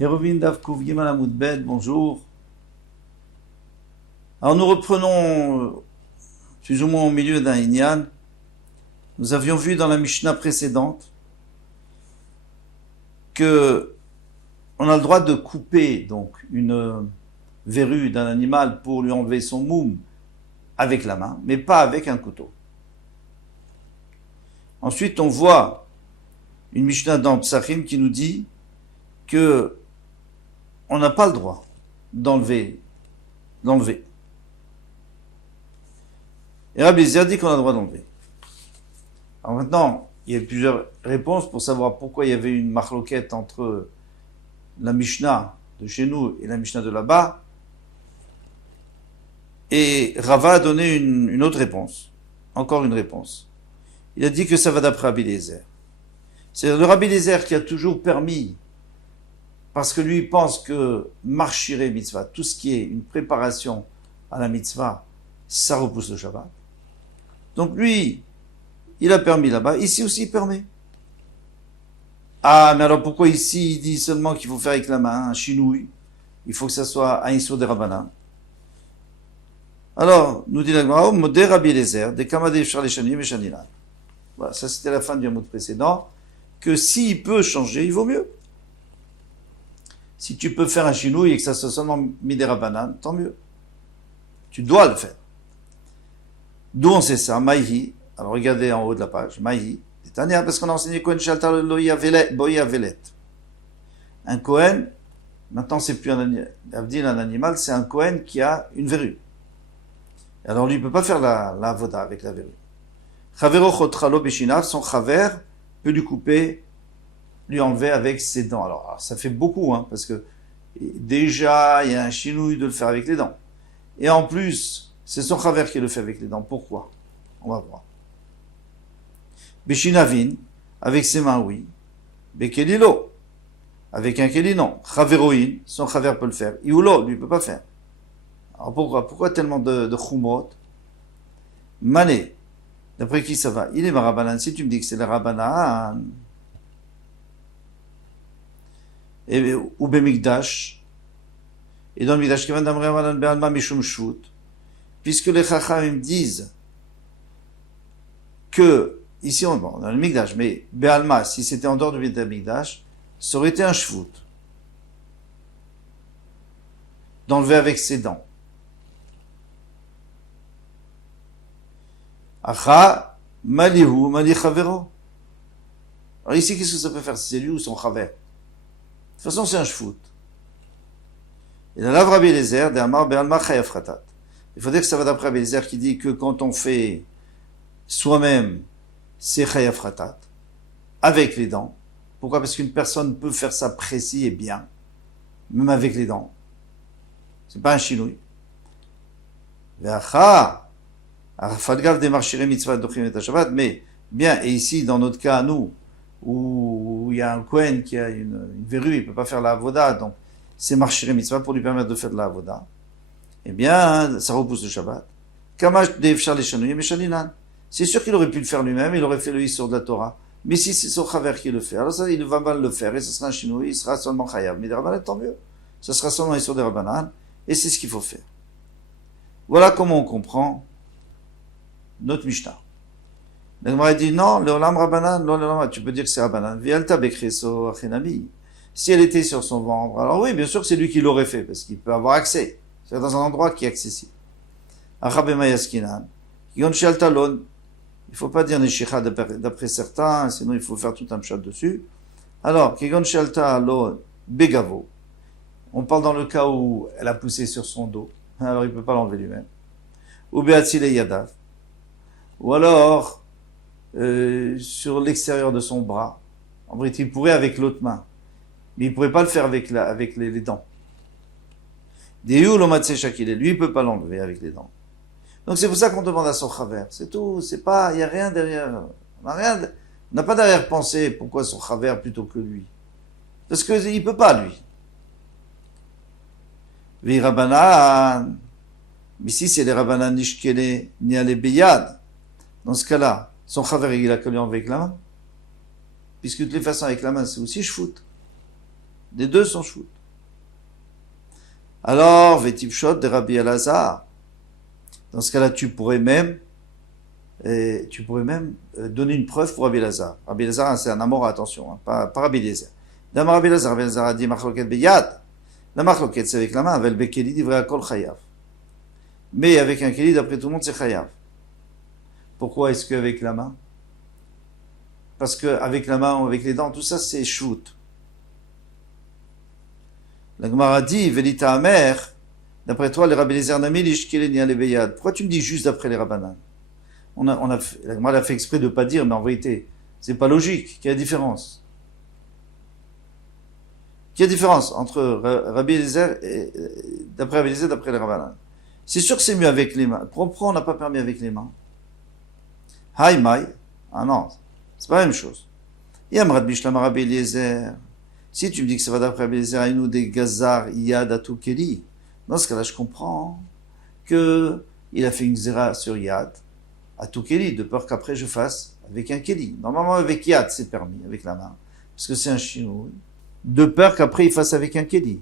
Erovin Dav Kuf Gimel Amud Bet, bonjour. Alors nous reprenons plus ou moins au milieu d'un Inyan. Nous avions vu dans la Mishnah précédente que on a le droit de couper donc une verrue d'un animal pour lui enlever son moum avec la main, mais pas avec un couteau. Ensuite, on voit une Mishnah dans Psachim qui nous dit que on n'a pas le droit d'enlever. Et Rabbi Eliezer dit qu'on a le droit d'enlever. Alors maintenant, il y a plusieurs réponses pour savoir pourquoi il y avait une marloquette entre la Mishnah de chez nous et la Mishnah de là-bas. Et Rava a donné une autre réponse. Encore une réponse. Il a dit que ça va d'après Rabbi Eliezer. C'est le Rabbi Eliezer qui a toujours permis, parce que lui il pense que marchiré mitzvah, tout ce qui est une préparation à la mitzvah, ça repousse le Shabbat. Donc lui, il a permis là-bas. Ici aussi, il permet. Ah, mais alors pourquoi ici, il dit seulement qu'il faut faire avec la main, un chinouille? Il faut que ça soit un issur de Rabbanan. Alors, nous dit la Gemara, Modé Rabbi Eliezer, des Kamadé Shar Leshanim et Shanilan. Voilà, ça c'était la fin du mot précédent, que s'il peut changer, il vaut mieux. Si tu peux faire un chinouille et que ça soit seulement Midé Rabbanan, tant mieux. Tu dois le faire. D'où on sait ça? Maïhi. Alors regardez en haut de la page. Maïhi. Tania, parce qu'on a enseigné Kohen Shaltar Loïa Boya Velet. Un Kohen, maintenant c'est plus un animal, c'est un Kohen qui a une verrue. Alors lui, il ne peut pas faire la voda avec la verrue. Chavero Chotralo Beshinav, son chaver peut lui couper, lui enlever avec ses dents. Alors ça fait beaucoup, hein, parce que déjà, il y a un chinouille de le faire avec les dents. Et en plus, c'est son chaver qui le fait avec les dents. Pourquoi? On va voir. Beshinavin, avec ses mains, oui. Bekelilo, avec un keli, non. Chaveroin, son chaver peut le faire. Iulo, lui, ne peut pas faire. Alors pourquoi tellement de chumot? Mané, d'après qui ça va? Il est Rabbanan. Si tu me dis que c'est le Rabbanan, ou Bemikdash, et dans le Mikdash, Kevan Damre Rabbanan Be'alma Mishum Shvut, puisque les Chachamim disent que, ici on est dans le Mikdash, mais Be'alma, si c'était en dehors du Mikdash, ça aurait été un Shvut. D'enlever avec ses dents. Acha, Malihu, Mali Chavero. Alors ici, qu'est-ce que ça peut faire? C'est lui ou son Chaver? De toute façon, c'est un Shvut. Et là, Rabbi Eliezer, d'Amar Be'alma Chayav Khatat. Il faut dire que ça va d'après Rabbi Eliezer qui dit que quand on fait soi-même, c'est Chayav Khatat, avec les dents. Pourquoi? Parce qu'une personne peut faire ça précis et bien, même avec les dents. C'est pas un chinouille. Mais bien, et ici, dans notre cas, nous, où il y a un Kohen qui a une verrue, il peut pas faire la avoda, donc c'est marchiré mitzvah pour lui permettre de faire de la avoda. Eh bien, ça repousse le Shabbat. C'est sûr qu'il aurait pu le faire lui-même, il aurait fait le Issur de la Torah. Mais si c'est son chaver qui le fait, alors ça, il va mal le faire, et ce sera un chinouille, il sera seulement chayav. Mais des Rabbanan, tant mieux. Ça sera seulement Issur des Rabbanan, et c'est ce qu'il faut faire. Voilà comment on comprend notre Mishnah. La Gemara dit non, le Olam Rabbanan, tu peux dire que c'est Rabbanan. Vialta Bekreso Achenami. Si elle était sur son ventre, alors oui, bien sûr que c'est lui qui l'aurait fait, parce qu'il peut avoir accès. C'est dans un endroit qui est accessible. Achabema Yaskinan. Yon Shaltalon. Il ne faut pas dire Neshicha d'après certains, sinon il faut faire tout un pshat dessus. Alors, Kigon Shaltalon Begavo. On parle dans le cas où elle a poussé sur son dos. Alors il ne peut pas l'enlever lui-même. Ou Beatzile Yadav. Ou alors, sur l'extérieur de son bras. En vrai, il pourrait avec l'autre main. Mais il ne pourrait pas le faire avec les dents. Lui, il ne peut pas l'enlever avec les dents. Donc c'est pour ça qu'on demande à son chaver. C'est tout. C'est pas, il n'y a rien derrière. On n'a pas d'arrière-pensée. Pourquoi son chaver plutôt que lui? Parce qu'il ne peut pas, lui. Vi Rabbanan. Mais si c'est les Rabbanan Nishkele Niale Beyad, dans ce cas-là, son chaver, il a qu'à lui enlever avec la main. Puisque de toutes les façons, avec la main, c'est aussi shfout. Les deux sont shvout. Alors, Vetipshot de Rabbi Elazar. Dans ce cas-là, tu pourrais même donner une preuve pour Rabbi Elazar. Rabbi Elazar, c'est un amour, attention, hein, pas Rabbi Eliezer. D'abord, Rabbi Elazar a dit Machloket beyad. La Machloket, c'est avec la main, avec le bekeli divrei akol chayav. Mais avec un keli, d'après tout le monde, c'est chayav. Pourquoi est-ce qu'avec la main? Parce qu'avec la main ou avec les dents, tout ça, c'est shvout. La Gemara dit, Velita Amer, d'après toi, les Rabbi Eliezer Nami, l'ishkeleni alebeyad. Pourquoi tu me dis juste d'après les Rabbanan? La Gemara l'a fait exprès de ne pas dire, mais en vérité, c'est pas logique. Quelle est la différence? Quelle est la différence entre Rabbi Eliezer et d'après Rabbi Eliezer, d'après les Rabbanan? C'est sûr que c'est mieux avec les mains. Pourquoi on n'a pas permis avec les mains? Haïmaï. Ah non, c'est pas la même chose. Yam Rabbi Shlam Rabbi Eliezer. Si tu me dis que ça va d'après Rabbi Eliezer, Aïnou des Gazar Yad Atou Keli, dans ce cas-là, je comprends que il a fait une zera sur Yad Atou Keli, de peur qu'après je fasse avec un Keli. Normalement, avec Yad, c'est permis, avec la main, parce que c'est un chinois. De peur qu'après il fasse avec un Keli.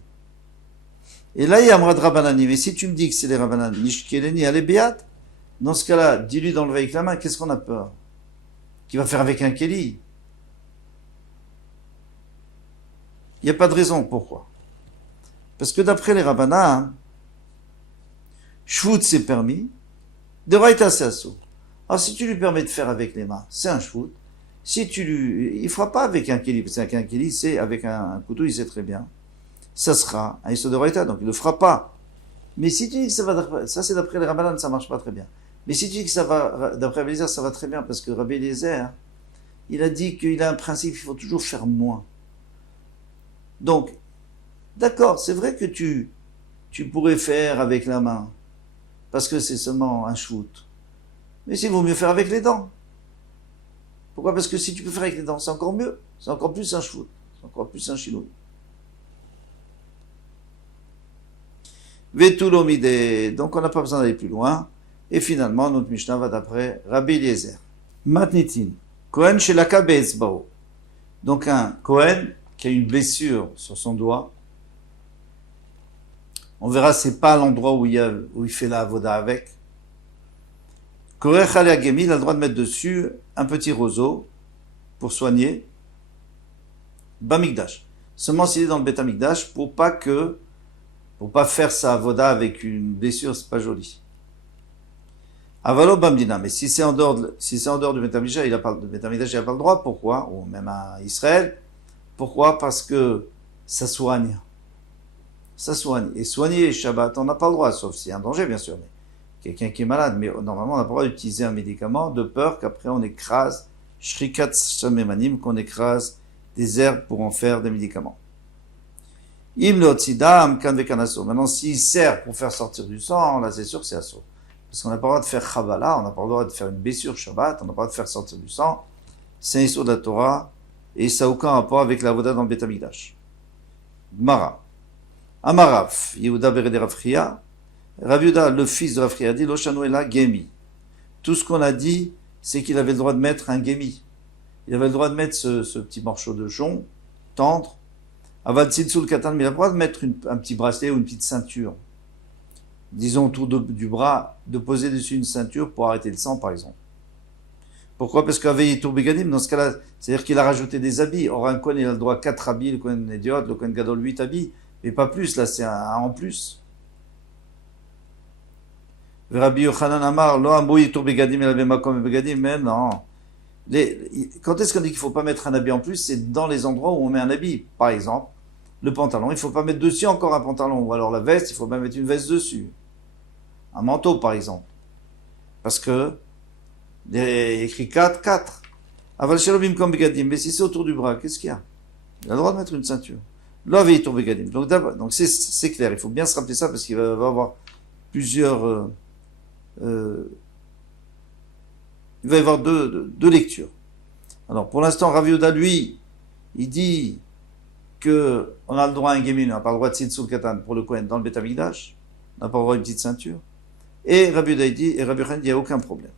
Et là, il y a Amrad Rabbanani. Mais si tu me dis que c'est les Rabbanan, Nishkeleni, allez Beat, dans ce cas-là, dis-lui d'enlever avec la main, qu'est-ce qu'on a peur? Qu'il va faire avec un Keli? Il n'y a pas de raison. Pourquoi? Parce que d'après les Rabbanan, Shvout c'est permis, de Raïta c'est assaut. Alors si tu lui permets de faire avec les mains, c'est un Shvout. Si tu lui, il fera pas avec un Keli, parce qu'un Keli, c'est avec un couteau, il sait très bien. Ça sera un Yisod de Raïta, donc il le fera pas. Mais si tu dis que ça va, ça c'est d'après les Rabbanan, ça marche pas très bien. Mais si tu dis que ça va, d'après Rabbi Eliezer, ça va très bien, parce que Rabbi Eliezer, il a dit qu'il a un principe, il faut toujours faire moins. Donc, d'accord, c'est vrai que tu pourrais faire avec la main, parce que c'est seulement un shoot. Mais il vaut mieux faire avec les dents. Pourquoi? Parce que si tu peux faire avec les dents, c'est encore mieux. C'est encore plus un shoot. C'est encore plus un chinois. Vetulomide. Donc on n'a pas besoin d'aller plus loin. Et finalement, notre Mishnah va d'après Rabbi Eliezer. Matnitin. Kohen shelaka be'etzbao. Donc un Kohen qui a une blessure sur son doigt. On verra, c'est pas l'endroit où il fait la avoda avec. Korech ale gemi, il a le droit de mettre dessus un petit roseau pour soigner. Bamikdash. Seulement s'il est dans le Bet Amikdash pour pas faire sa avoda avec une blessure, c'est pas joli. Avalo bamdina. Mais si c'est en dehors du Bet Amikdash, il a pas le droit. Pourquoi? Ou même à Israël. Pourquoi? Parce que ça soigne. Ça soigne. Et soigner Shabbat, on n'a pas le droit, sauf s'il y a un danger, bien sûr. Mais quelqu'un qui est malade, mais normalement, on n'a pas le droit d'utiliser un médicament de peur qu'après on écrase, shrikat shamemanim, qu'on écrase des herbes pour en faire des médicaments. Im lotzidam kan vekanaso. Maintenant, s'il sert pour faire sortir du sang, là, c'est sûr que c'est assaut. Parce qu'on n'a pas le droit de faire chavala, on n'a pas le droit de faire une blessure Shabbat, on n'a pas le droit de faire sortir du sang. C'est un issur de la Torah, et ça n'a aucun rapport avec la voda dans le Bet Amikdash. Gmara. Amarav, Yehuda Bered Rav Chia. Rav Yehuda, le fils de Rav Chia, dit, Lochanuela Gemi. Tout ce qu'on a dit, c'est qu'il avait le droit de mettre un Gemi. Il avait le droit de mettre ce petit morceau de jonc, tendre. Avad Tzitsul Katan, mais il a le droit de mettre un petit bracelet ou une petite ceinture. Disons autour du bras, de poser dessus une ceinture pour arrêter le sang, par exemple. Pourquoi? Parce qu'avec Yitur Begadim, dans ce cas-là, c'est-à-dire qu'il a rajouté des habits. Or, un Kohen, il a le droit à 4 habits, le Kohen Idiot, le Kohen Gadol 8 habits. Mais pas plus, là c'est un en plus. Rabbi Yochanan Amar, lo amou yitur begadim el makom begadim, mais non. Quand est-ce qu'on dit qu'il ne faut pas mettre un habit en plus? C'est dans les endroits où on met un habit. Par exemple, le pantalon, il ne faut pas mettre dessus encore un pantalon. Ou alors la veste, il faut pas mettre une veste dessus. Un manteau, par exemple. Parce que, il est écrit 4. Aval shalom kom begadim, mais si c'est autour du bras, qu'est-ce qu'il y a? Il a le droit de mettre une ceinture. Donc c'est clair, il faut bien se rappeler ça parce qu'il va y avoir plusieurs... il va y avoir deux lectures. Alors pour l'instant, Rav Yehuda, lui, il dit que on a le droit à un Gémin, on n'a pas le droit de Tzitsul Katan pour le Kohen dans le Bet Amikdash, on n'a pas le droit à une petite ceinture. Et Rav Yehuda dit, et Rabbi Yochanan dit, il n'y a aucun problème.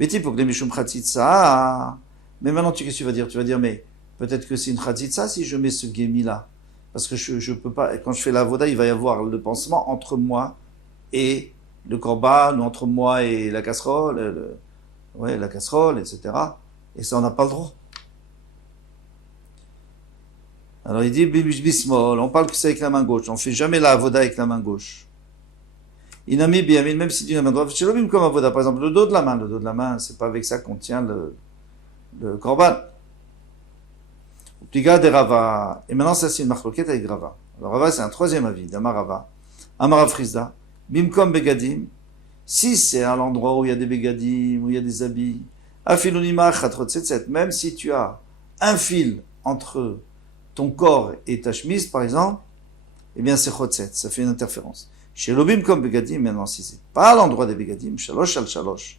Mais pour que les Mishum Chatzitza, mais maintenant qu'est-ce que tu vas dire? Tu vas dire, mais peut-être que c'est une Chatzitza si je mets ce Gémi là. Parce que je peux pas, quand je fais la avoda, il va y avoir le pansement entre moi et le korban, ou entre moi et la casserole, la casserole, etc. Et ça, on n'a pas le droit. Alors il dit bismol, on parle que c'est avec la main gauche, on fait jamais la avoda avec la main gauche. Inami biyamin, même si tu as la main droite, chez l'obim comme avoda, par exemple, le dos de la main, c'est pas avec ça qu'on tient le korban. Pliga de Rava, et maintenant ça c'est une marloquette avec Rava. Alors Rava c'est un troisième avis, d'Amar Rava. Amar Frisda, bimkom begadim, si c'est à l'endroit où il y a des begadim, où il y a des habits, afilunima chatrotzetset, même si tu as un fil entre ton corps et ta chemise, par exemple, eh bien c'est chotset, ça fait une interférence. Chez l'obim comme begadim, maintenant si c'est pas à l'endroit des begadim, shalosh al shalosh,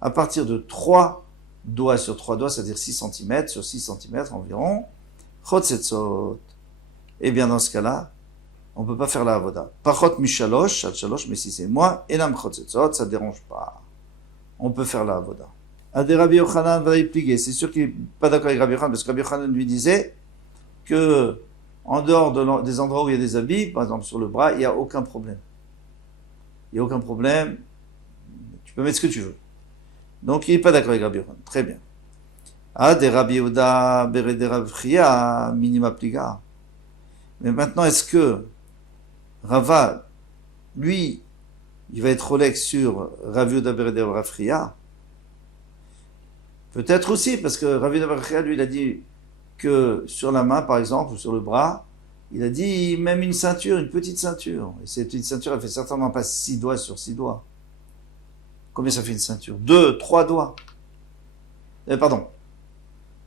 à partir de 3 doigts sur 3 doigts, c'est-à-dire 6 cm sur 6 cm environ, chotzetzot, eh bien dans ce cas-là, on ne peut pas faire la avoda. Pachot mishalosh, al shalosh, mais si c'est moins, enam chotzetzot, ça ne dérange pas. On peut faire la avoda. Adé Rabbi Yochanan va y plier. C'est sûr qu'il n'est pas d'accord avec Rabbi Yochanan, parce que Rabbi Yochanan lui disait que, en dehors des endroits où il y a des habits, par exemple sur le bras, il n'y a aucun problème. Il n'y a aucun problème. Tu peux mettre ce que tu veux. Donc il n'est pas d'accord avec Rabbi Yochanan. Très bien. Adé Rabbi Yehuda Berede Rav Chia minima pliga. Mais maintenant, est-ce que Rava, lui, il va être Rolex sur Rabbi Yehuda Berede Rav Chia? Peut-être aussi, parce que Rabbi Yehuda Berede Rav Chia, lui, il a dit que sur la main, par exemple, ou sur le bras, il a dit même une ceinture, une petite ceinture. Et cette petite ceinture, elle fait certainement pas 6 doigts sur 6 doigts. Combien ça fait une ceinture? 2, 3 doigts. Pardon.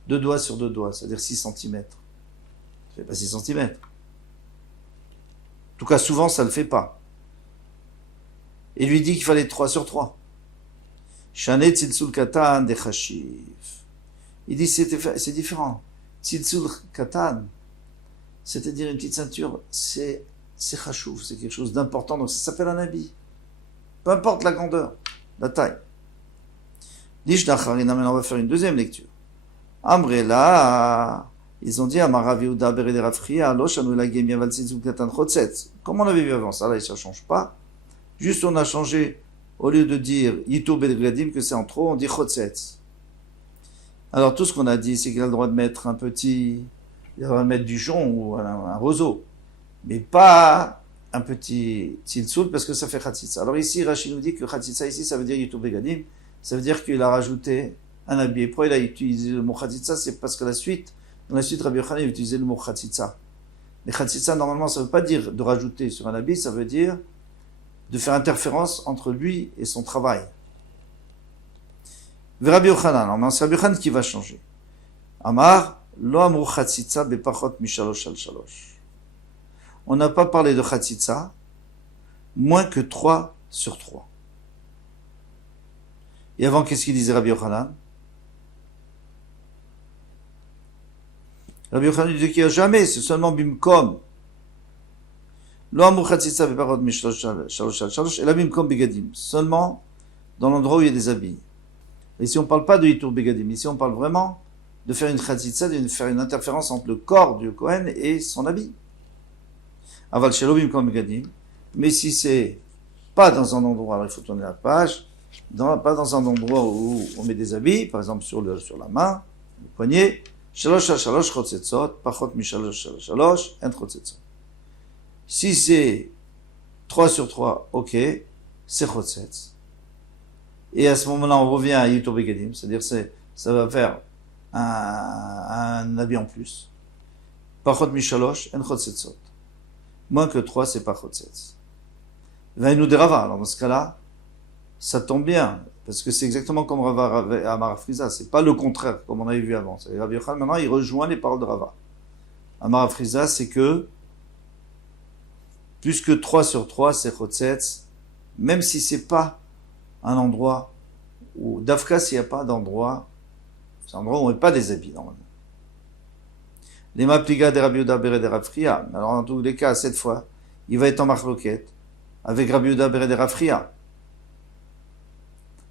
2 doigts sur 2 doigts, c'est-à-dire 6 cm. Ça fait pas 6 cm. En tout cas, souvent, ça le fait pas. Et lui dit qu'il fallait 3 sur 3. Shanet tzilzul katan de chashiv. Il dit c'est différent. Tzilzul katan, c'est-à-dire une petite ceinture, c'est chashuv, c'est quelque chose d'important, donc ça s'appelle un habit. Peu importe la grandeur, la taille. Maintenant on va faire une deuxième lecture. Amrela, ils ont dit à Maraviuda Berede Rav Chia, Loshanu la Gem Yaval Tzilzul katan chotzetz. Comme on avait vu avant, ça là, ça change pas. Juste on a changé, au lieu de dire Yitur Bedgadim, que c'est en trop, on dit chotzetz. Alors tout ce qu'on a dit, c'est qu'il a le droit de mettre un petit, il a le droit de mettre du jonc ou un roseau, mais pas un petit tzilzul parce que ça fait chatzitza. Alors ici, Rachid nous dit que chatzitza ici, ça veut dire Yitur Begadim, ça veut dire qu'il a rajouté un habit. Et pourquoi il a utilisé le mot chatzitza? C'est parce que dans la suite, Rabbi Yochanan a utilisé le mot chatzitza. Mais chatzitza, normalement, ça ne veut pas dire de rajouter sur un habit, ça veut dire de faire interférence entre lui et son travail. Rabbi Yochanan, c'est Rabbi Yochanan qui va changer. Amar, lo amru chatzitza bepachot mishalosh al shalosh. On n'a pas parlé de chatzitza moins que 3 sur 3. Et avant, qu'est-ce qu'il disait Rabbi Yochanan? Rabbi Yochanan disait qu'il n'y a jamais, c'est seulement bimkom. Lo amru chatzitza bepachot mishalosh al shalosh, et la bimkom begadim. Seulement dans l'endroit où il y a des habits. Ici, on ne parle pas de Yitur Begadim. Ici, on parle vraiment de faire une chatzitza, de faire une interférence entre le corps du Kohen et son habit. Aval Shelobim comme Begadim. Mais si c'est pas dans un endroit, alors il faut tourner la page, pas dans un endroit où on met des habits, par exemple sur la main, le poignet, Shalosh al Shalosh Chotzetzot, Pachot Mishalosh al Shalosh, en Chotzetzot. Si c'est 3 sur 3, ok, c'est Chotzetz. Et à ce moment-là, on revient à Yitur Begadim, c'est-à-dire ça va faire un habit en plus. Pachot mishalosh, en chotzetzot. Moins que 3, c'est pas chotzetz. Vainu de Rava. Alors dans ce cas-là, ça tombe bien, parce que c'est exactement comme Rava Amar Friza. C'est pas le contraire, comme on avait vu avant. Rabbi Yochanan, maintenant, il rejoint les paroles de Rava. Amar Friza, c'est que plus que 3 sur 3, c'est chotzetz, même si c'est pas un endroit où, d'Afka, s'il n'y a pas d'endroit, c'est un endroit où on ne met pas des habits, normalement. Les mapliga de Rabbi Yehuda Berede Rav Chia. Alors, dans tous les cas, cette fois, il va être en marloquette avec Rabbi Yehuda Berede Rav Chia.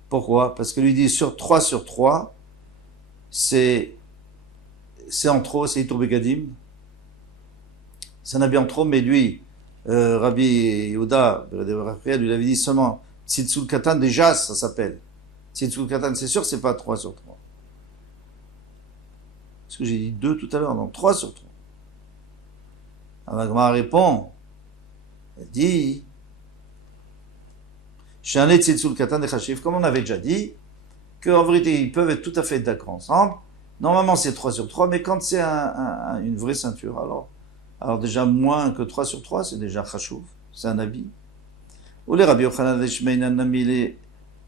Pourquoi? Parce que lui dit sur 3 sur 3, c'est en trop, c'est Yitur Begadim. C'est un habit en trop, mais lui, Rabbi Yehuda, lui il avait dit seulement Tzitzoul Katan, déjà ça s'appelle. Tzitzoul Katan, c'est sûr, c'est pas 3 sur 3. Parce que j'ai dit 2 tout à l'heure, non, 3 sur 3. Amagma répond, elle dit, Shane Tzitzoul Katan de Chashiv, comme on avait déjà dit, qu'en vérité, ils peuvent être tout à fait d'accord ensemble. Normalement, c'est 3 sur 3, mais quand c'est une vraie ceinture, alors déjà moins que 3 sur 3, c'est déjà Chashuv, c'est un habit. Ou les Rabbi Yochanan de Shmeina Nami les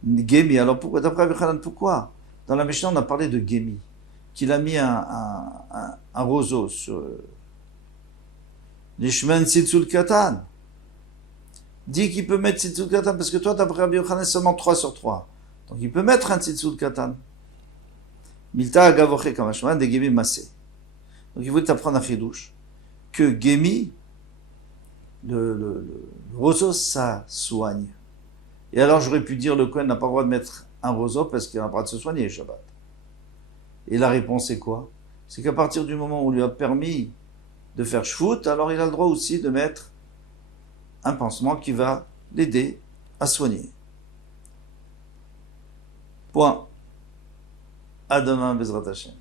Gemi. Alors pourquoi, d'après Rabbi Yochanan, pourquoi dans la Mishnah, on a parlé de Gemi, qu'il a mis un roseau sur les Shmen Tzitzoul Katan. Dit qu'il peut mettre Tzitzoul Katan, parce que toi, d'après Rabbi Yochanan, c'est seulement 3 sur 3. Donc il peut mettre un Tzitzoul Katan. Milta Agavoche Kamashman de Gemi Massé. Donc il voulait t'apprendre à Chidouche que Gemi, le roseau, ça soigne. Et alors j'aurais pu dire le Kohen n'a pas le droit de mettre un roseau parce qu'il n'a pas le droit de se soigner Shabbat. Et la réponse est quoi? C'est qu'à partir du moment où on lui a permis de faire shvout, alors il a le droit aussi de mettre un pansement qui va l'aider à soigner. Point. À demain, Bezrat Hashem.